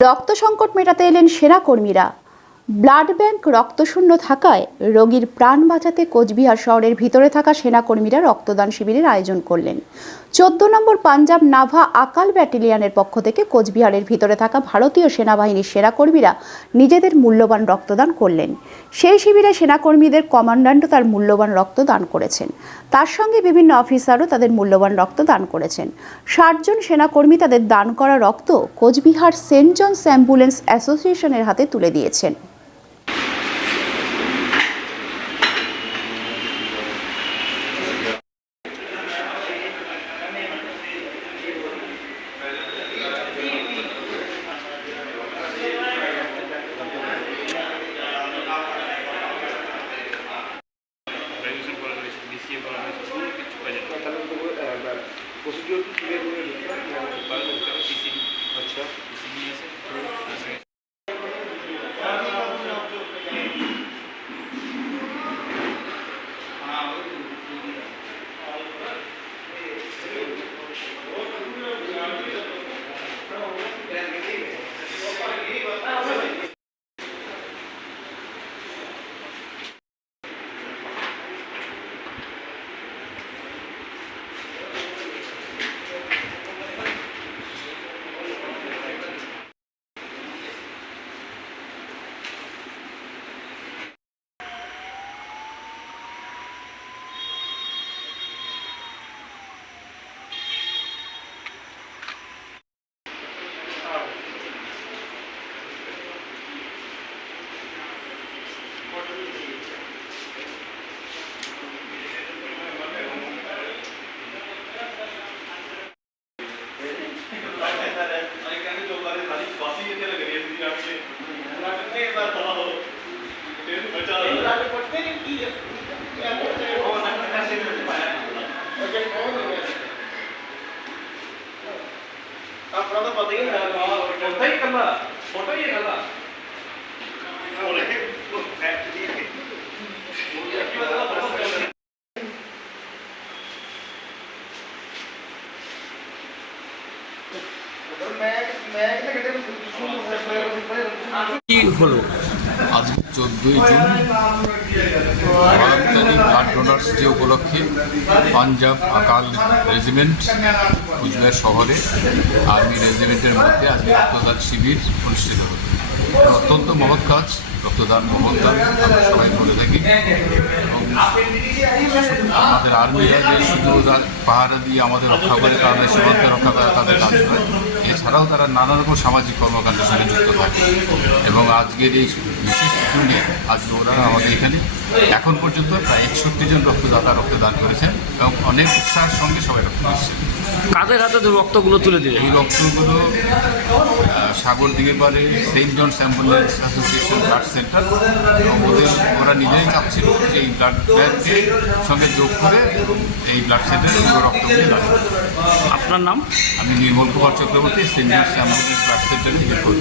রক্ত সংকট মেটাতে এলেন সেনাকর্মীরা। ব্লাড ব্যাংক রক্তশূন্য থাকায় রোগীর প্রাণ বাঁচাতে কোচবিহার শহরের ভিতরে থাকা সেনাকর্মীরা রক্তদান শিবিরের আয়োজন করলেন। চোদ্দ নম্বর পাঞ্জাব নাভা আকাল ব্যাটালিয়নের পক্ষ থেকে কোচবিহারের ভিতরে থাকা ভারতীয় সেনাবাহিনীর সেনাকর্মীরা নিজেদের মূল্যবান রক্তদান করলেন। সেই শিবিরে সেনাকর্মীদের কমান্ড্যান্টও তার মূল্যবান রক্ত দান করেছেন। তার সঙ্গে বিভিন্ন অফিসারও তাদের মূল্যবান রক্ত দান করেছেন ষাটজন সেনাকর্মী তাদের দান করা রক্ত কোচবিহার সেন্ট জনস অ্যাম্বুলেন্স অ্যাসোসিয়েশনের হাতে তুলে দিয়েছেন। তাহলে প্রসিডিওর কি ক্লিয়ার করে আচ্ছা। அப்புறம் பார்த்தீங்கன்னா ஒட்டைக்கல்ல ஒட்டைய கல்லா কি হলো আজ চোদ্দই জুন ভারতালি ব্লাড ডোনার্স ডে উপলক্ষে পাঞ্জাব আকাল রেজিমেন্ট, কুচবিহার শহরে আর্মি রেজিমেন্টের মধ্যে আজকে রক্তদান শিবির অনুষ্ঠিত হলো। অত্যন্ত মহৎ কাজ, রক্তদান মহৎদান আমরা সবাই করে থাকি। আমাদের আর্মিরা যে শুধু পাহারা দিয়ে আমাদের রক্ষা করে, তাদের সীমান্ত রক্ষা করা, তাদের কাজ নয় এছাড়াও তারা নানা রকম সামাজিক কর্মকাণ্ডের সঙ্গে যুক্ত থাকে। এবং আজকের এই বিশেষ দিনে আজকে ওরা আমাদের এখানে এখন পর্যন্ত প্রায় একষট্টি জন রক্তদাতা রক্তদান করেছেন এবং অনেক উৎসাহের সঙ্গে সবাই রক্ত দিচ্ছেন। কাদের হাতে রক্তগুলো তুলে দিলে? এই রক্তগুলো সাগর দিকে পারে Saint John's ambulance association blood centre. ওদের ওরা নিজেই চাচ্ছিল যে এই ব্লাড ব্যাংকের সঙ্গে যোগ করে এই ব্লাড সেন্টারে রক্তগুলি দান আপনার নাম? আমি Nirmal Kumar Chakraborty Saint John's ambulance blood সেন্টারে করি